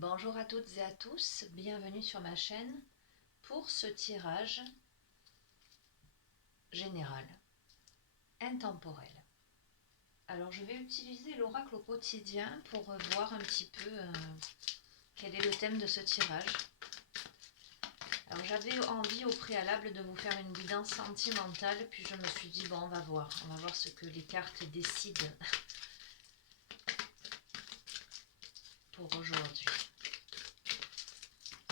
Bonjour à toutes et à tous, bienvenue sur ma chaîne pour ce tirage général, intemporel. Alors je vais utiliser l'oracle au quotidien pour voir un petit peu quel est le thème de ce tirage. Alors j'avais envie au préalable de vous faire une guidance sentimentale, puis je me suis dit bon on va voir ce que les cartes décident pour aujourd'hui.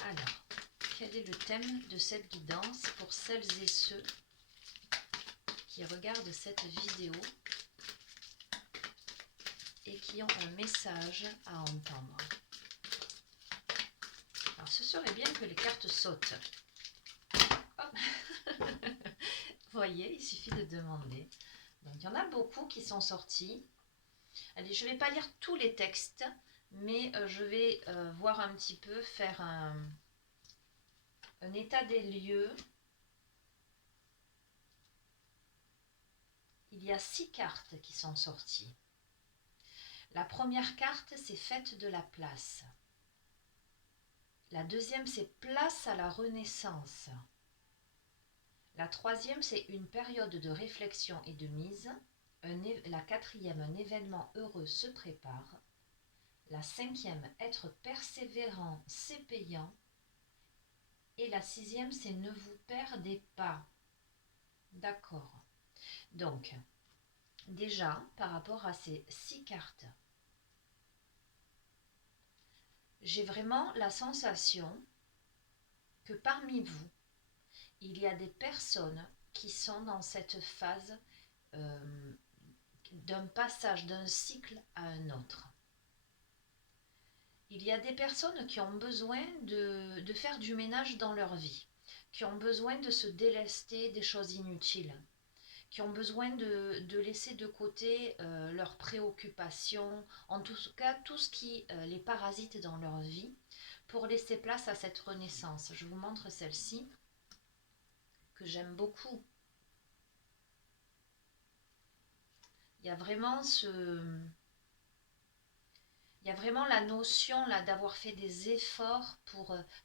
Alors, quel est le thème de cette guidance pour celles et ceux qui regardent cette vidéo et qui ont un message à entendre? Alors, ce serait bien que les cartes sautent. Oh. Vous voyez, il suffit de demander. Donc, il y en a beaucoup qui sont sortis. Allez, je ne vais pas lire tous les textes, mais je vais voir un petit peu, faire un état des lieux. Il y a 6 cartes qui sont sorties. La première carte, c'est Fête de la place. La deuxième, c'est Place à la Renaissance. La troisième, c'est une période de réflexion et de mise. La quatrième, un événement heureux se prépare. La cinquième, être persévérant, c'est payant. Et la sixième, c'est ne vous perdez pas. D'accord. Donc, déjà, par rapport à ces 6 cartes, j'ai vraiment la sensation que parmi vous, il y a des personnes qui sont dans cette phase d'un passage d'un cycle à un autre. Il y a des personnes qui ont besoin de faire du ménage dans leur vie, qui ont besoin de se délester des choses inutiles, qui ont besoin de laisser de côté leurs préoccupations, en tout cas tout ce qui les parasite dans leur vie, pour laisser place à cette renaissance. Je vous montre celle-ci, que j'aime beaucoup. Il y a vraiment la notion là d'avoir fait des efforts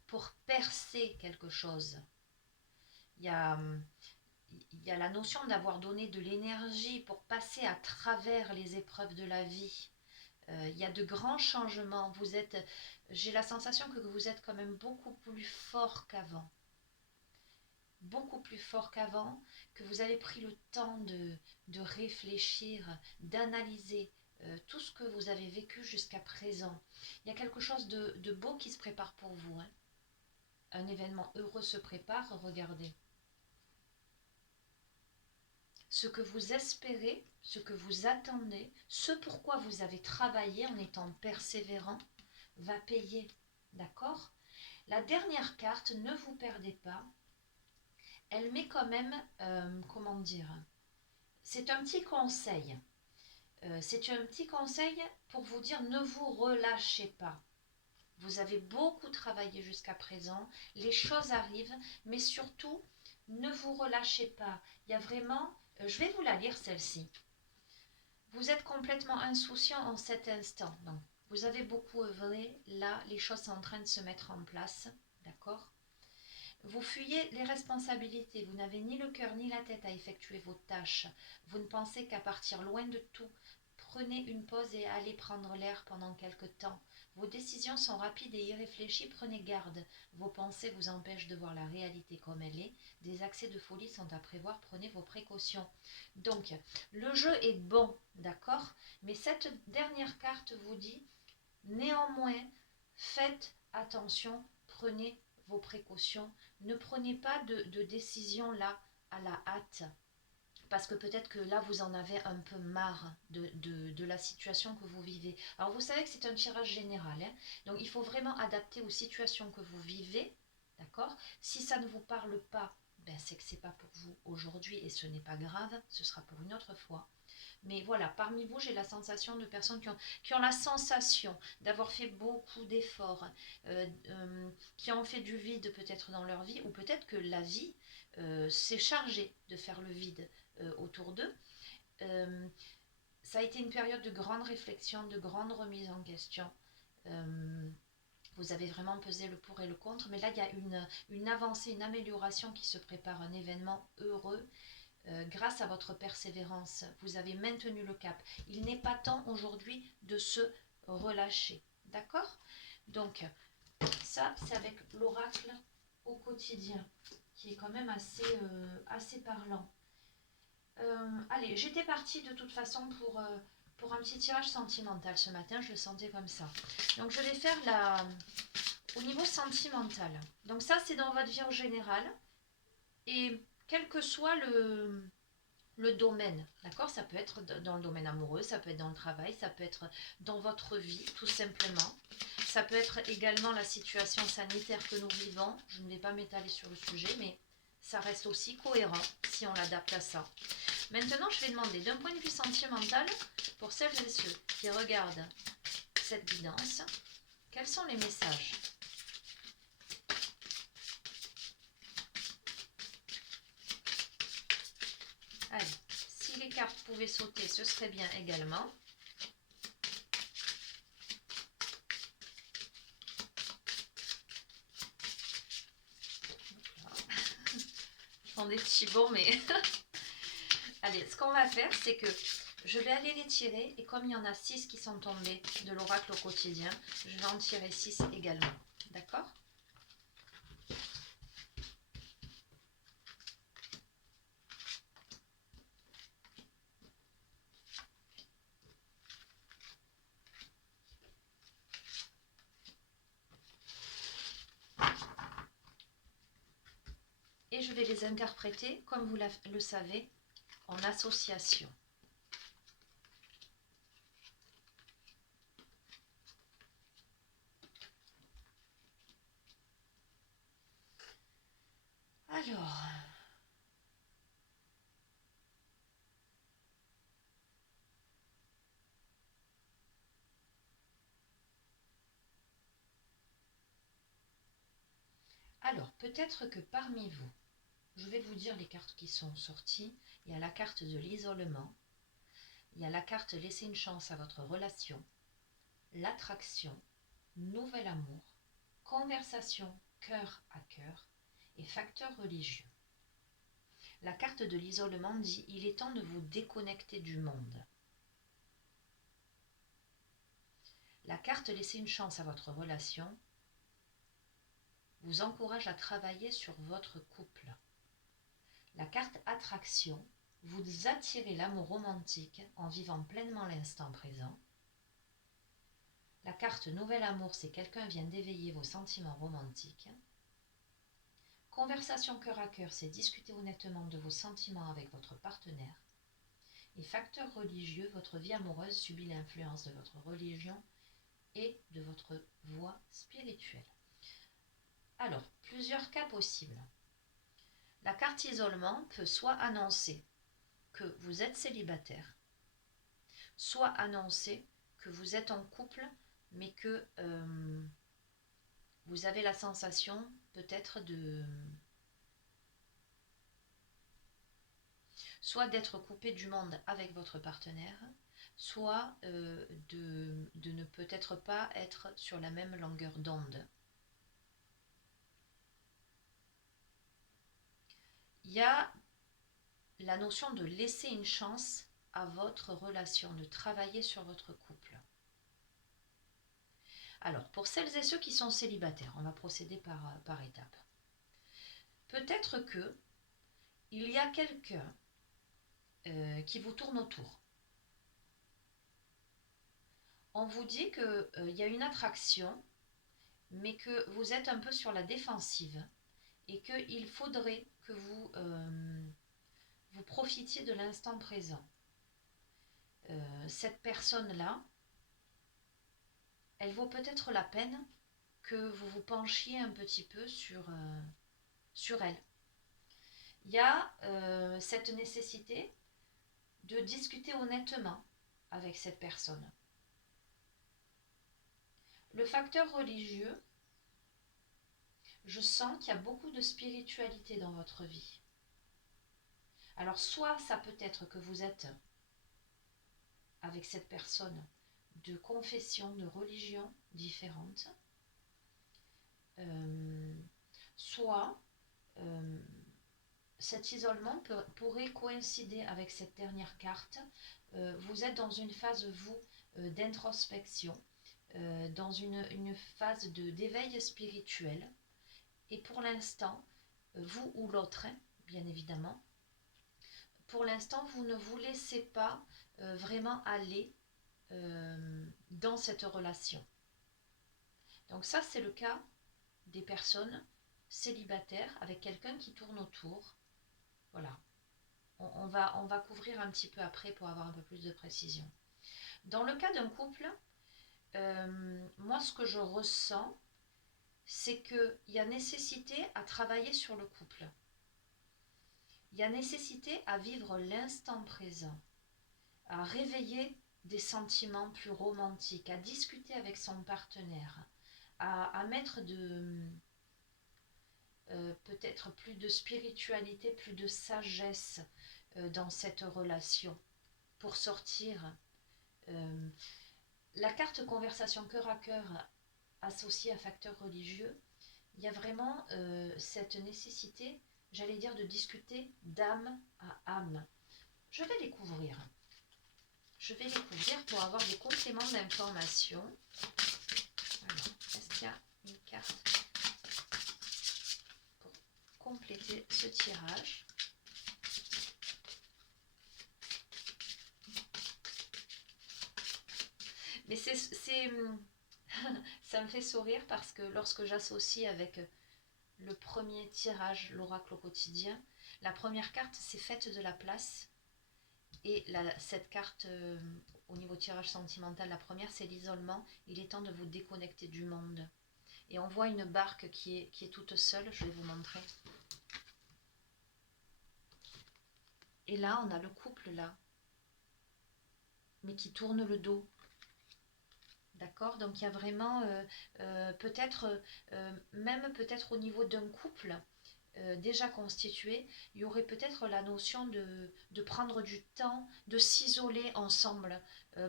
pour percer quelque chose. Il y a la notion d'avoir donné de l'énergie pour passer à travers les épreuves de la vie. Il y a de grands changements. J'ai la sensation que vous êtes quand même beaucoup plus fort qu'avant. Beaucoup plus fort qu'avant, que vous avez pris le temps de réfléchir, d'analyser tout ce que vous avez vécu jusqu'à présent. Il y a quelque chose de beau qui se prépare pour vous. Hein. Un événement heureux se prépare, regardez. Ce que vous espérez, ce que vous attendez, ce pourquoi vous avez travaillé en étant persévérant, va payer. D'accord ? La dernière carte, ne vous perdez pas, elle met quand même, comment dire, c'est un petit conseil. C'est un petit conseil pour vous dire ne vous relâchez pas. Vous avez beaucoup travaillé jusqu'à présent, les choses arrivent, mais surtout, ne vous relâchez pas. Il y a vraiment, je vais vous la lire celle-ci. Vous êtes complètement insouciant en cet instant. Donc, vous avez beaucoup œuvré, là, les choses sont en train de se mettre en place, d'accord ? Vous fuyez les responsabilités, vous n'avez ni le cœur ni la tête à effectuer vos tâches. Vous ne pensez qu'à partir loin de tout. Prenez une pause et allez prendre l'air pendant quelque temps. Vos décisions sont rapides et irréfléchies, prenez garde. Vos pensées vous empêchent de voir la réalité comme elle est. Des accès de folie sont à prévoir, prenez vos précautions. Donc, le jeu est bon, d'accord ? Mais cette dernière carte vous dit, néanmoins, faites attention, prenez vos précautions. Ne prenez pas de décision là à la hâte. Parce que peut-être que là, vous en avez un peu marre de la situation que vous vivez. Alors, vous savez que c'est un tirage général. Hein, donc, il faut vraiment adapter aux situations que vous vivez. D'accord ? Si ça ne vous parle pas, ben, c'est que ce n'est pas pour vous aujourd'hui et ce n'est pas grave. Ce sera pour une autre fois. Mais voilà, parmi vous, j'ai la sensation de personnes qui ont la sensation d'avoir fait beaucoup d'efforts, qui ont fait du vide peut-être dans leur vie, ou peut-être que la vie s'est chargée de faire le vide autour d'eux. Ça a été une période de grande réflexion, de grande remise en question. Vous avez vraiment pesé le pour et le contre, mais là, il y a une avancée, une amélioration qui se prépare, un événement heureux. Grâce à votre persévérance, vous avez maintenu le cap. Il n'est pas temps aujourd'hui de se relâcher. D'accord? Donc, ça, c'est avec l'oracle au quotidien, qui est quand même assez parlant. Allez, j'étais partie de toute façon pour un petit tirage sentimental ce matin, je le sentais comme ça. Donc, je vais faire au niveau sentimental. Donc, ça, c'est dans votre vie en général. Et quel que soit le domaine, d'accord? Ça peut être dans le domaine amoureux, ça peut être dans le travail, ça peut être dans votre vie, tout simplement. Ça peut être également la situation sanitaire que nous vivons. Je ne vais pas m'étaler sur le sujet, mais ça reste aussi cohérent si on l'adapte à ça. Maintenant, je vais demander d'un point de vue sentimental, pour celles et ceux qui regardent cette guidance, quels sont les messages? Allez, si les cartes pouvaient sauter, ce serait bien également. Je prends des petits bons, mais... Allez, ce qu'on va faire, c'est que je vais aller les tirer. Et comme il y en a 6 qui sont tombés de l'oracle au quotidien, je vais en tirer 6 également. D'accord ? Et je vais les interpréter, comme vous le savez, en association. Alors, peut-être que parmi vous, je vais vous dire les cartes qui sont sorties. Il y a la carte de l'isolement, il y a la carte laisser une chance à votre relation, l'attraction, nouvel amour, conversation cœur à cœur et facteur religieux. La carte de l'isolement dit « Il est temps de vous déconnecter du monde ». La carte laisser une chance à votre relation vous encourage à travailler sur votre couple. La carte attraction vous attirez l'amour romantique en vivant pleinement l'instant présent. La carte nouvel amour, c'est quelqu'un vient d'éveiller vos sentiments romantiques. Conversation cœur à cœur, c'est discuter honnêtement de vos sentiments avec votre partenaire. Et facteur religieux, votre vie amoureuse subit l'influence de votre religion et de votre voie spirituelle. Alors, plusieurs cas possibles. La carte isolement peut soit annoncer que vous êtes célibataire, soit annoncer que vous êtes en couple, mais que vous avez la sensation peut-être soit d'être coupé du monde avec votre partenaire, soit de ne peut-être pas être sur la même longueur d'onde. Il y a la notion de laisser une chance à votre relation, de travailler sur votre couple. Alors, pour celles et ceux qui sont célibataires, on va procéder par étapes. Peut-être que il y a quelqu'un qui vous tourne autour. On vous dit qu'il y a une attraction, mais que vous êtes un peu sur la défensive et qu'il faudrait que vous profitiez de l'instant présent. Cette personne-là, elle vaut peut-être la peine que vous vous penchiez un petit peu sur elle. Il y a cette nécessité de discuter honnêtement avec cette personne. Le facteur religieux, je sens qu'il y a beaucoup de spiritualité dans votre vie. Alors soit ça peut être que vous êtes avec cette personne de confession, de religion différente, soit cet isolement pourrait coïncider avec cette dernière carte. Vous êtes dans une phase, vous, d'introspection, dans une phase d'éveil spirituel. Et pour l'instant, vous ou l'autre, hein, bien évidemment, pour l'instant, vous ne vous laissez pas vraiment aller dans cette relation. Donc ça, c'est le cas des personnes célibataires avec quelqu'un qui tourne autour. Voilà. On va couvrir un petit peu après pour avoir un peu plus de précision. Dans le cas d'un couple, moi, ce que je ressens, c'est qu'il y a nécessité à travailler sur le couple. Il y a nécessité à vivre l'instant présent, à réveiller des sentiments plus romantiques, à discuter avec son partenaire, à mettre peut-être plus de spiritualité, plus de sagesse dans cette relation pour sortir. La carte conversation cœur à cœur associée à facteur religieux, il y a vraiment cette nécessité, j'allais dire, de discuter d'âme à âme. Je vais les couvrir. Je vais les couvrir pour avoir des compléments d'information. Alors, est-ce qu'il y a une carte pour compléter ce tirage? Mais ça me fait sourire parce que lorsque j'associe avec le premier tirage, l'oracle au quotidien, la première carte, c'est faites de la place. Et cette carte, au niveau tirage sentimental, la première, c'est l'isolement. Il est temps de vous déconnecter du monde. Et on voit une barque qui est toute seule, je vais vous montrer. Et là, on a le couple là, mais qui tourne le dos. D'accord? Donc il y a vraiment, peut-être, même peut-être au niveau d'un couple déjà constitué, il y aurait peut-être la notion de prendre du temps, de s'isoler ensemble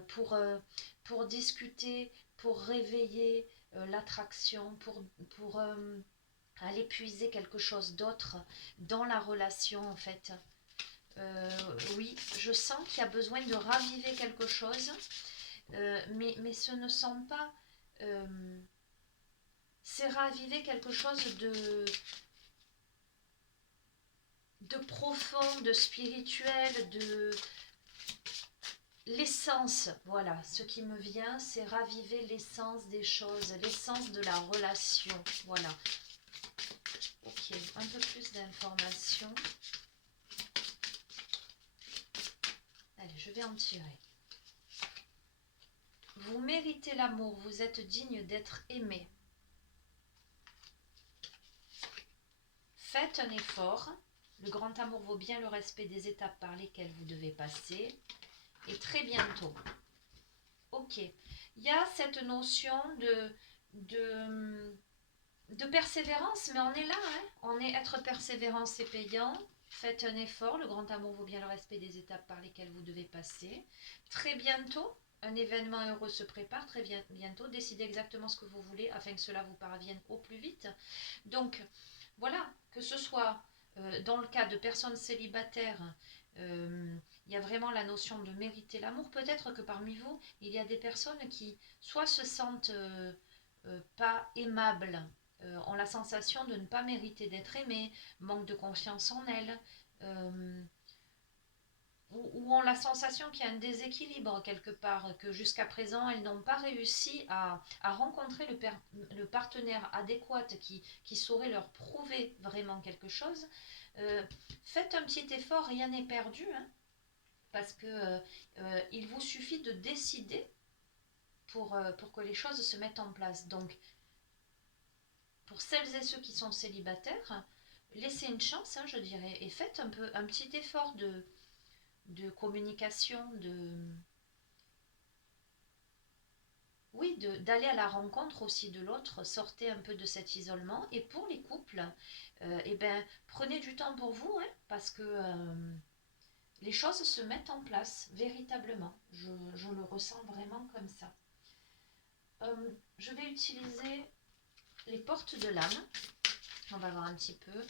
pour discuter, pour réveiller l'attraction, pour aller puiser quelque chose d'autre dans la relation en fait. Oui, je sens qu'il y a besoin de raviver quelque chose, mais ce ne sont pas... c'est raviver quelque chose de profond, de spirituel, de l'essence. Voilà, ce qui me vient, c'est raviver l'essence des choses, l'essence de la relation. Voilà. Ok, un peu plus d'informations. Allez, je vais en tirer. Vous méritez l'amour, vous êtes digne d'être aimé. Faites un effort. Le grand amour vaut bien le respect des étapes par lesquelles vous devez passer. Et très bientôt. Ok. Il y a cette notion de persévérance, mais on est là. Hein, on est être persévérant, c'est payant. Faites un effort. Le grand amour vaut bien le respect des étapes par lesquelles vous devez passer. Très bientôt, un événement heureux se prépare. Très bientôt, décidez exactement ce que vous voulez afin que cela vous parvienne au plus vite. Donc, voilà, que ce soit dans le cas de personnes célibataires, il y a vraiment la notion de mériter l'amour. Peut-être que parmi vous, il y a des personnes qui soit se sentent pas aimables, ont la sensation de ne pas mériter d'être aimées, manquent de confiance en elles, ou ont la sensation qu'il y a un déséquilibre quelque part, que jusqu'à présent elles n'ont pas réussi à rencontrer le partenaire adéquat qui saurait leur prouver vraiment quelque chose. Faites un petit effort, rien n'est perdu, hein, parce que il vous suffit de décider pour que les choses se mettent en place. Donc, pour celles et ceux qui sont célibataires, laissez une chance, hein, je dirais, et faites un petit effort de communication, oui, d'aller à la rencontre aussi de l'autre, sortez un peu de cet isolement. Et pour les couples, eh ben, prenez du temps pour vous, hein, parce que les choses se mettent en place, véritablement. Je le ressens vraiment comme ça. Je vais utiliser les portes de l'âme. On va voir un petit peu.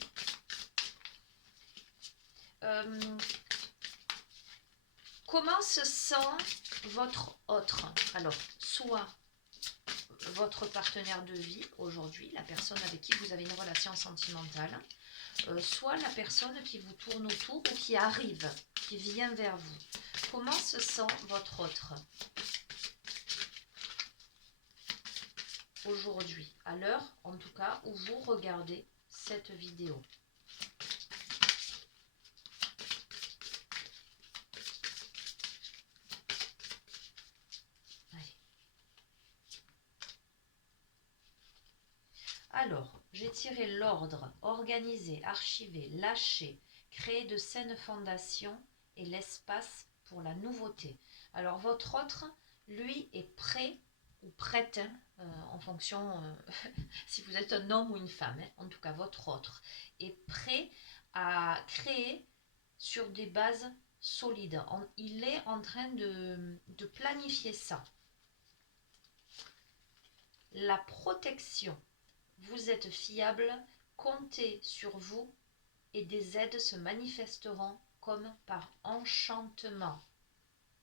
Comment se sent votre autre? Alors, soit votre partenaire de vie aujourd'hui, la personne avec qui vous avez une relation sentimentale, soit la personne qui vous tourne autour ou qui arrive, qui vient vers vous. Comment se sent votre autre aujourd'hui, à l'heure en tout cas où vous regardez cette vidéo? Alors, j'ai tiré l'ordre, organiser, archiver, lâcher, créer de saines fondations et l'espace pour la nouveauté. Alors, votre autre, lui, est prêt ou prête, en fonction si vous êtes un homme ou une femme, en tout cas, votre autre est prêt à créer sur des bases solides. Il est en train de planifier ça. La protection. Vous êtes fiable, comptez sur vous et des aides se manifesteront comme par enchantement.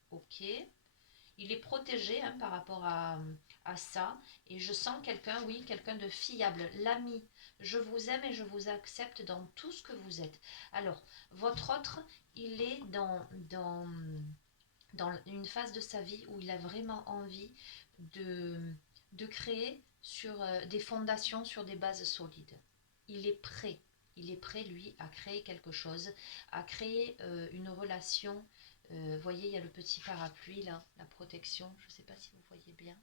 Ok, il est protégé par rapport à ça et je sens quelqu'un, oui, quelqu'un de fiable, l'ami. Je vous aime et je vous accepte dans tout ce que vous êtes. Alors, votre autre, il est dans une phase de sa vie où il a vraiment envie de créer sur des fondations, sur des bases solides. Il est prêt, lui, à créer quelque chose, à créer une relation. Voyez, il y a le petit parapluie là, la protection, je ne sais pas si vous voyez bien.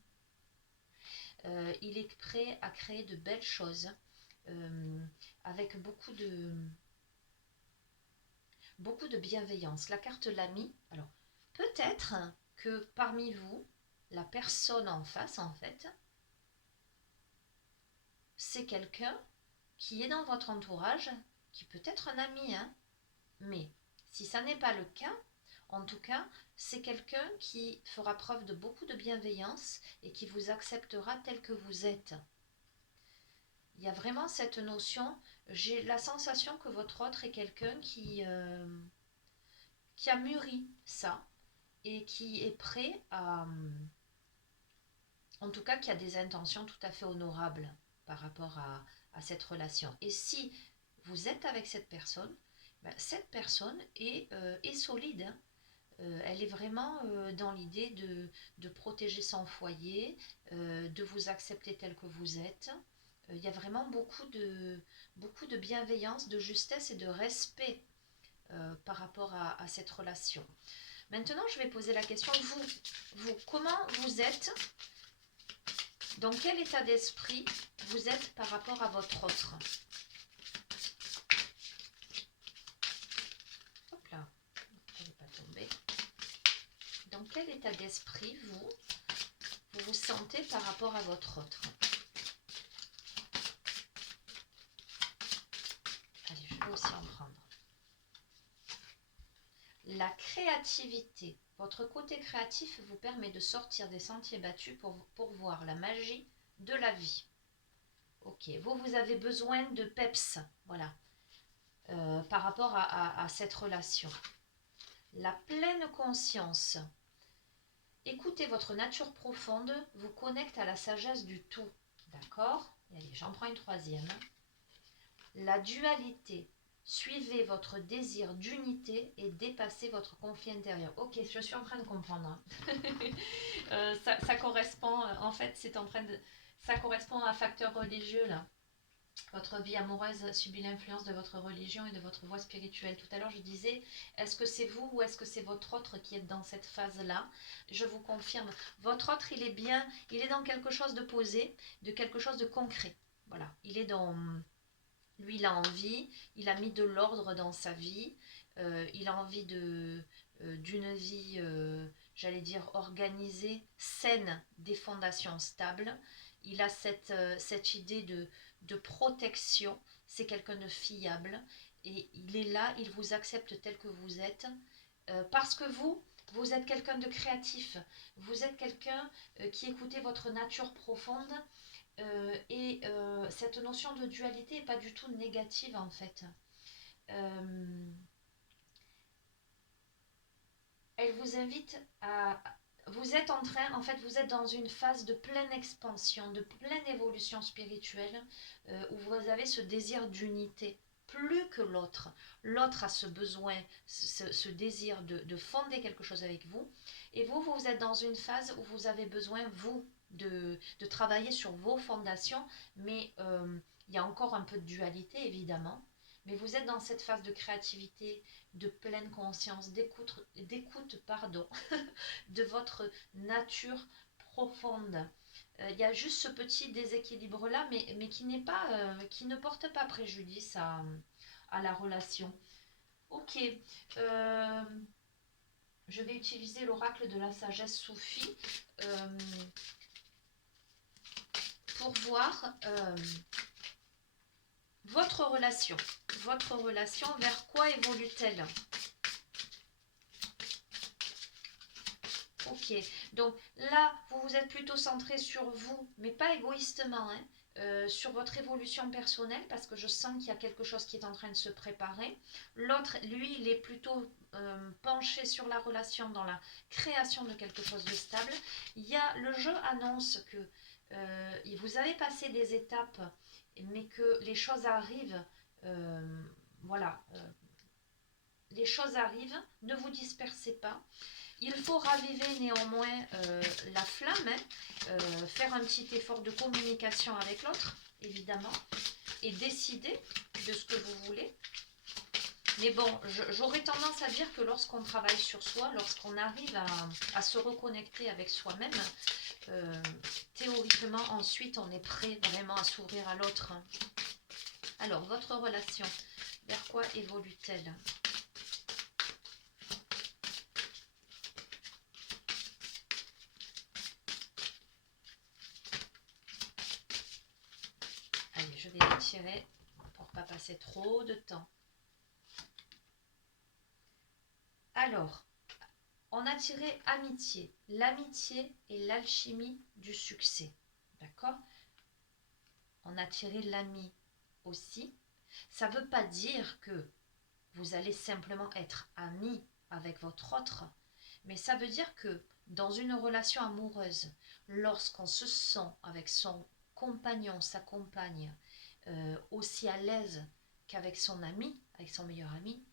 Il est prêt à créer de belles choses avec beaucoup de bienveillance. La carte l'ami, alors peut-être que parmi vous, la personne en face, en fait, c'est quelqu'un qui est dans votre entourage, qui peut être un ami, mais si ça n'est pas le cas, en tout cas, c'est quelqu'un qui fera preuve de beaucoup de bienveillance et qui vous acceptera tel que vous êtes. Il y a vraiment cette notion, j'ai la sensation que votre autre est quelqu'un qui a mûri ça et qui est prêt à, en tout cas, qui a des intentions tout à fait honorables par rapport à cette relation. Et si vous êtes avec cette personne est solide. Elle est vraiment dans l'idée de protéger son foyer, de vous accepter tel que vous êtes. Il y a vraiment beaucoup de bienveillance, de justesse et de respect par rapport à cette relation. Maintenant, je vais poser la question, vous, comment vous êtes? Dans quel état d'esprit vous êtes par rapport à votre autre? Hop là, elle n'est pas tombée. Dans quel état d'esprit vous vous sentez par rapport à votre autre? Allez, je vais aussi en prendre. La créativité. Votre côté créatif vous permet de sortir des sentiers battus pour voir la magie de la vie. Ok, vous avez besoin de peps, voilà, par rapport à cette relation. La pleine conscience. Écoutez votre nature profonde, vous connecte à la sagesse du tout. D'accord? Allez, j'en prends une troisième. La dualité. Suivez votre désir d'unité et dépassez votre conflit intérieur. Ok, je suis en train de comprendre. Ça correspond, en fait, ça correspond à un facteur religieux là. Votre vie amoureuse subit l'influence de votre religion et de votre voie spirituelle. Tout à l'heure, je disais, est-ce que c'est vous ou est-ce que c'est votre autre qui est dans cette phase-là? Je vous confirme, votre autre, il est dans quelque chose de posé, de quelque chose de concret. Voilà, lui, il a envie, il a mis de l'ordre dans sa vie, il a envie d'une vie, j'allais dire, organisée, saine, des fondations stables. Il a cette idée de protection, c'est quelqu'un de fiable, et il est là, il vous accepte tel que vous êtes, parce que vous êtes quelqu'un de créatif, vous êtes quelqu'un qui écoutez votre nature profonde, Cette notion de dualité n'est pas du tout négative en fait. Elle vous invite à... Vous êtes en train, en fait, vous êtes dans une phase de pleine expansion, de pleine évolution spirituelle, où vous avez ce désir d'unité, plus que l'autre. L'autre a ce besoin, ce désir de fonder quelque chose avec vous, et vous êtes dans une phase où vous avez besoin, vous, de travailler sur vos fondations, mais il y a encore un peu de dualité, évidemment, mais vous êtes dans cette phase de créativité, de pleine conscience, d'écoute pardon, de votre nature profonde. Il y a juste ce petit déséquilibre-là, mais qui n'est pas, qui ne porte pas préjudice à la relation. Ok, euh, je vais utiliser l'oracle de la sagesse soufie pour voir votre relation. Votre relation, vers quoi évolue-t-elle? Ok, donc là, vous vous êtes plutôt centré sur vous, mais pas égoïstement, hein, sur votre évolution personnelle, parce que je sens qu'il y a quelque chose qui est en train de se préparer. L'autre, lui, il est plutôt penché sur la relation, dans la création de quelque chose de stable. Le jeu annonce que vous avez passé des étapes, mais que les choses arrivent, voilà, les choses arrivent, ne vous dispersez pas. Il faut raviver néanmoins la flamme, hein, faire un petit effort de communication avec l'autre, évidemment, et décider de ce que vous voulez. Mais bon, j'aurais tendance à dire que lorsqu'on travaille sur soi, lorsqu'on arrive à se reconnecter avec soi-même, théoriquement, ensuite, on est prêt vraiment à s'ouvrir à l'autre. Alors, votre relation, vers quoi évolue-t-elle ? Allez, je vais retirer pour ne pas passer trop de temps. Alors, on a tiré amitié. L'amitié est l'alchimie du succès. D'accord ? On a tiré l'ami aussi. Ça ne veut pas dire que vous allez simplement être ami avec votre autre, mais ça veut dire que dans une relation amoureuse, lorsqu'on se sent avec son compagnon, sa compagne, aussi à l'aise qu'avec son ami, avec son meilleur ami,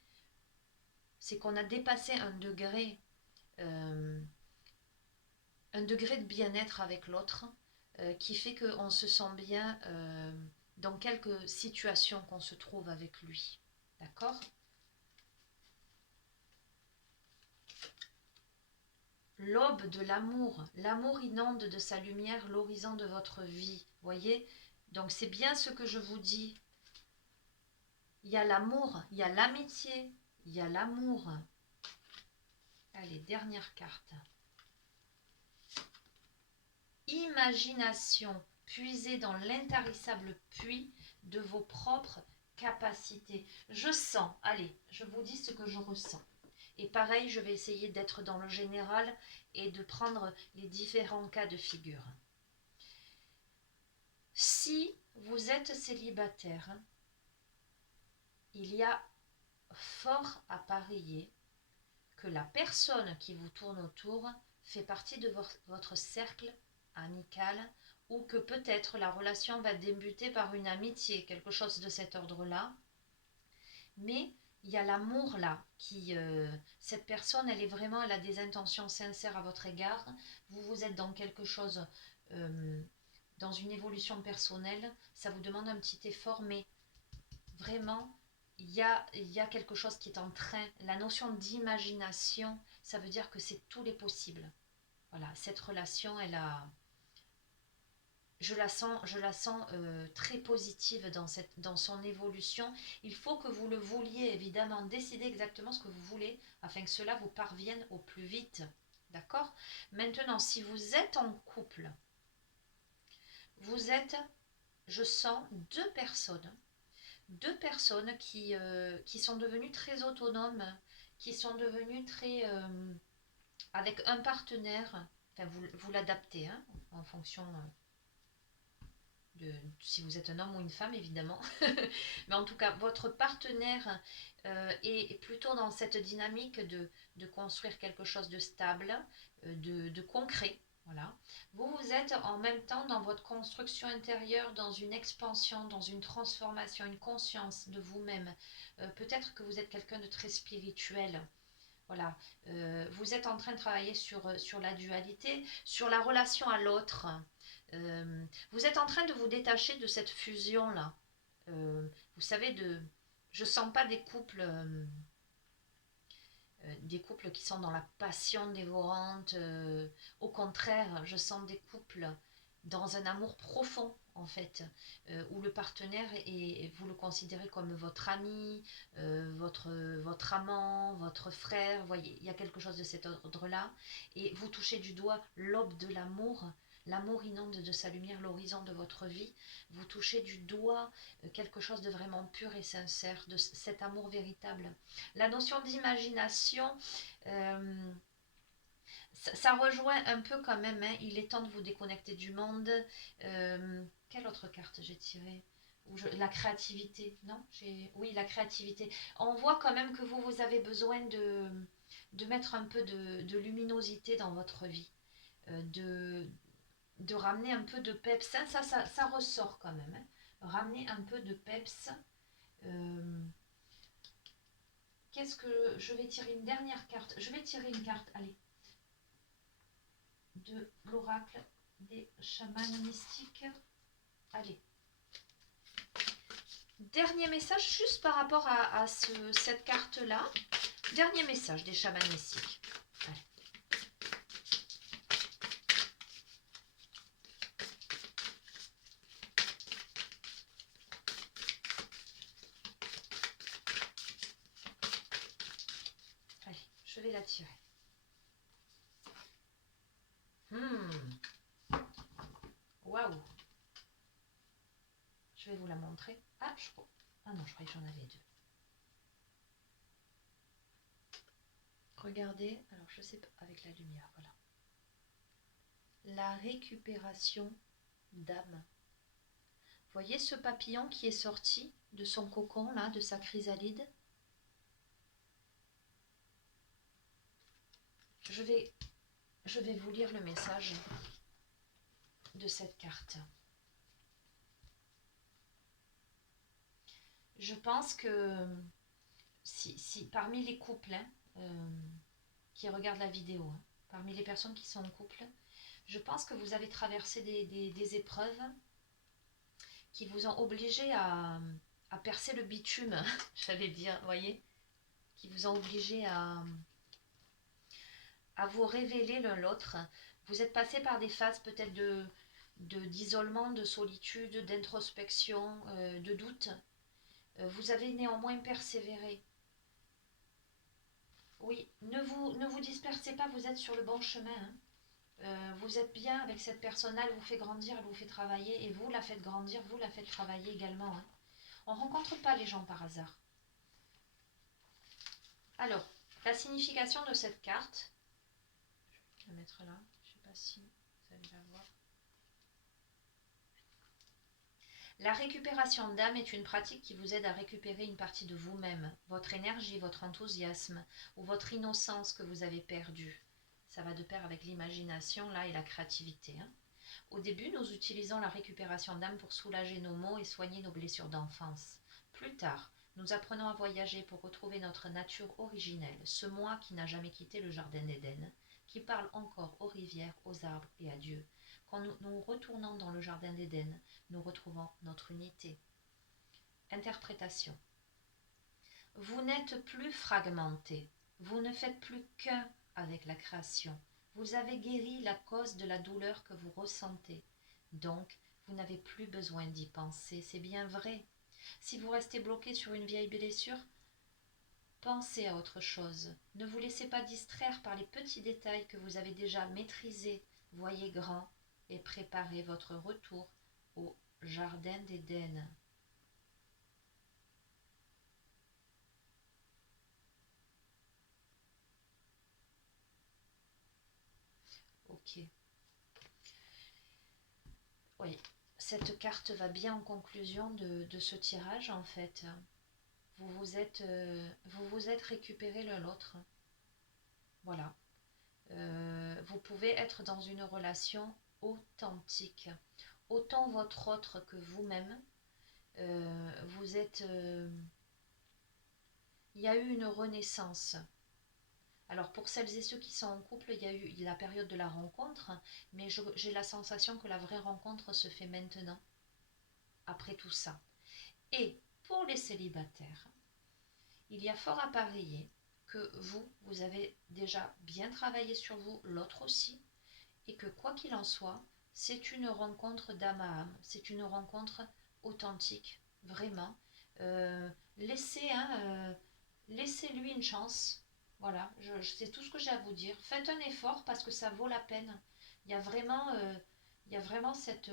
c'est qu'on a dépassé un degré de bien-être avec l'autre qui fait qu'on se sent bien dans quelque situation qu'on se trouve avec lui. D'accord ? L'aube de l'amour. L'amour inonde de sa lumière l'horizon de votre vie. Voyez ? Donc c'est bien ce que je vous dis. Il y a l'amour, il y a l'amitié, il y a l'amour. Allez, dernière carte. Imagination, puisée dans l'intarissable puits de vos propres capacités. Je sens, allez, je vous dis ce que je ressens. Et pareil, je vais essayer d'être dans le général et de prendre les différents cas de figure. Si vous êtes célibataire, il y a fort à parier que la personne qui vous tourne autour fait partie de votre cercle amical ou que peut-être la relation va débuter par une amitié, quelque chose de cet ordre-là. Mais il y a l'amour là, cette personne, elle a des intentions sincères à votre égard. Vous êtes dans quelque chose, dans une évolution personnelle. Ça vous demande un petit effort, mais vraiment, il y a quelque chose qui est en train. La notion d'imagination, ça veut dire que c'est tous les possibles. Voilà, cette relation, je la sens très positive dans son évolution. Il faut que vous le vouliez, évidemment, décider exactement ce que vous voulez afin que cela vous parvienne au plus vite. D'accord ? Maintenant, si vous êtes en couple, vous êtes, je sens, deux personnes qui sont devenues très autonomes, qui sont devenues très... avec un partenaire, enfin vous l'adaptez hein, en fonction... si vous êtes un homme ou une femme, évidemment. Mais en tout cas, votre partenaire est plutôt dans cette dynamique de construire quelque chose de stable, de concret. Voilà. Vous êtes en même temps dans votre construction intérieure, dans une expansion, dans une transformation, une conscience de vous-même. Peut-être que vous êtes quelqu'un de très spirituel. Voilà, vous êtes en train de travailler sur la dualité, sur la relation à l'autre. Vous êtes en train de vous détacher de cette fusion-là. Vous savez, je sens pas des couples qui sont dans la passion dévorante. Au contraire, je sens des couples dans un amour profond, en fait, où le partenaire vous le considérez comme votre ami, votre amant, votre frère. Vous voyez, il y a quelque chose de cet ordre-là. Et vous touchez du doigt l'aube de l'amour. L'amour inonde de sa lumière l'horizon de votre vie. Vous touchez du doigt quelque chose de vraiment pur et sincère, de cet amour véritable. La notion d'imagination, ça rejoint un peu quand même, hein. Il est temps de vous déconnecter du monde. Quelle autre carte j'ai tirée? La créativité, non? Oui, la créativité. On voit quand même que vous avez besoin de mettre un peu de luminosité dans votre vie, de ramener un peu de peps. Ça ressort quand même, hein. Ramener un peu de peps. Qu'est-ce que... Je vais tirer une dernière carte. Je vais tirer une carte, allez. De l'oracle des chamans mystiques. Allez. Dernier message, juste par rapport à cette carte-là. Dernier message des chamans mystiques. Allez. Allez, je vais la tirer. Waouh. Je vais vous la montrer. Ah non, je croyais que j'en avais deux. Regardez, alors je sais pas, avec la lumière, voilà. La récupération d'âme. Voyez ce papillon qui est sorti de son cocon, là, de sa chrysalide? Je vais vous lire le message de cette carte. Je pense que si parmi les couples qui regardent la vidéo, hein, parmi les personnes qui sont en couple, je pense que vous avez traversé des épreuves qui vous ont obligé à percer le bitume, j'allais dire, voyez, qui vous ont obligé à vous révéler l'un l'autre. Vous êtes passé par des phases peut-être d'isolement, de solitude, d'introspection, de doute. Vous avez néanmoins persévéré. Oui, ne vous dispersez pas, vous êtes sur le bon chemin. Hein. Vous êtes bien avec cette personne-là, elle vous fait grandir, elle vous fait travailler, et vous la faites grandir, vous la faites travailler également. Hein. On ne rencontre pas les gens par hasard. Alors, la signification de cette carte, je vais la mettre là, je ne sais pas si vous allez la voir. La récupération d'âme est une pratique qui vous aide à récupérer une partie de vous-même, votre énergie, votre enthousiasme ou votre innocence que vous avez perdue. Ça va de pair avec l'imagination là et la créativité. Hein. Au début, nous utilisons la récupération d'âme pour soulager nos maux et soigner nos blessures d'enfance. Plus tard, nous apprenons à voyager pour retrouver notre nature originelle, ce moi qui n'a jamais quitté le jardin d'Éden, qui parle encore aux rivières, aux arbres et à Dieu. Quand nous retournons dans le jardin d'Éden, nous retrouvons notre unité. Interprétation. Vous n'êtes plus fragmenté. Vous ne faites plus qu'un avec la création. Vous avez guéri la cause de la douleur que vous ressentez. Donc, vous n'avez plus besoin d'y penser. C'est bien vrai. Si vous restez bloqué sur une vieille blessure, pensez à autre chose. Ne vous laissez pas distraire par les petits détails que vous avez déjà maîtrisés. Voyez grand et préparez votre retour au jardin d'Éden. Ok. Oui, cette carte va bien en conclusion de ce tirage en fait. Vous vous êtes récupéré l'un l'autre. Voilà. Vous pouvez être dans une relation authentique. Autant votre autre que vous-même. Vous êtes... il y a eu une renaissance. Alors pour celles et ceux qui sont en couple, il y a eu la période de la rencontre, mais j'ai la sensation que la vraie rencontre se fait maintenant, après tout ça. Et pour les célibataires, il y a fort à parier que vous avez déjà bien travaillé sur vous, l'autre aussi, et que quoi qu'il en soit, c'est une rencontre d'âme à âme, c'est une rencontre authentique, vraiment. Laissez-lui une chance. Voilà, c'est tout ce que j'ai à vous dire. Faites un effort parce que ça vaut la peine. Il y a vraiment cette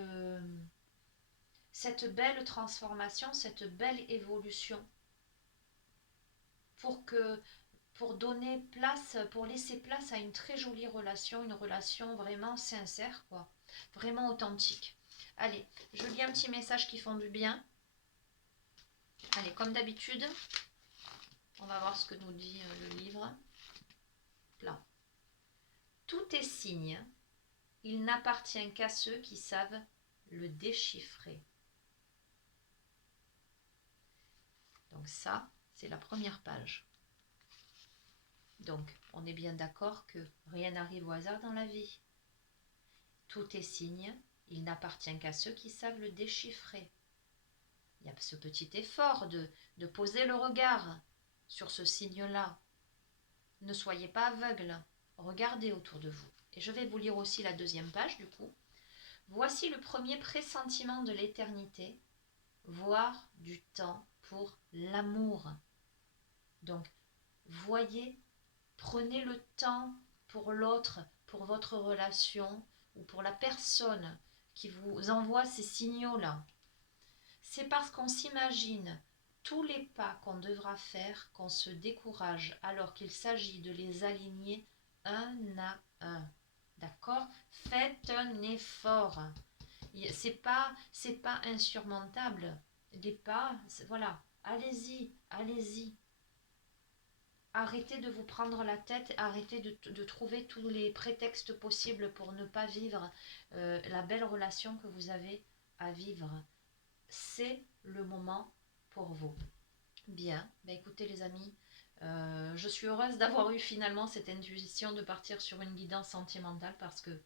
belle transformation, cette belle évolution pour donner place, pour laisser place à une très jolie relation, une relation vraiment sincère, quoi, vraiment authentique. Allez, je lis un petit message qui font du bien. Allez, comme d'habitude, on va voir ce que nous dit le livre. Plan. Tout est signe, il n'appartient qu'à ceux qui savent le déchiffrer. Donc ça, c'est la première page. Donc, on est bien d'accord que rien n'arrive au hasard dans la vie. Tout est signe, il n'appartient qu'à ceux qui savent le déchiffrer. Il y a ce petit effort de poser le regard sur ce signe-là. Ne soyez pas aveugle, regardez autour de vous. Et je vais vous lire aussi la deuxième page du coup. Voici le premier pressentiment de l'éternité, voire du temps pour l'amour. Donc, voyez, prenez le temps pour l'autre, pour votre relation ou pour la personne qui vous envoie ces signaux-là. C'est parce qu'on s'imagine tous les pas qu'on devra faire qu'on se décourage alors qu'il s'agit de les aligner un à un. D'accord? Faites un effort. C'est pas insurmontable. Les pas, voilà. Allez-y, allez-y. Arrêtez de vous prendre la tête, arrêtez de trouver tous les prétextes possibles pour ne pas vivre la belle relation que vous avez à vivre. C'est le moment pour vous. Bien, ben écoutez les amis, je suis heureuse d'avoir eu finalement cette intuition de partir sur une guidance sentimentale parce que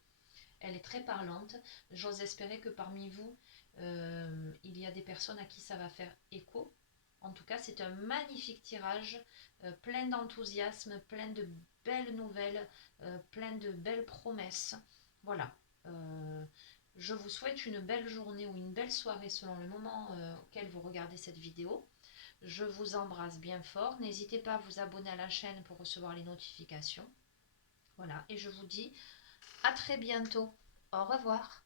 elle est très parlante. J'ose espérer que parmi vous, il y a des personnes à qui ça va faire écho. En tout cas, c'est un magnifique tirage, plein d'enthousiasme, plein de belles nouvelles, plein de belles promesses. Voilà. Je vous souhaite une belle journée ou une belle soirée selon le moment auquel vous regardez cette vidéo. Je vous embrasse bien fort. N'hésitez pas à vous abonner à la chaîne pour recevoir les notifications. Voilà. Et je vous dis à très bientôt. Au revoir.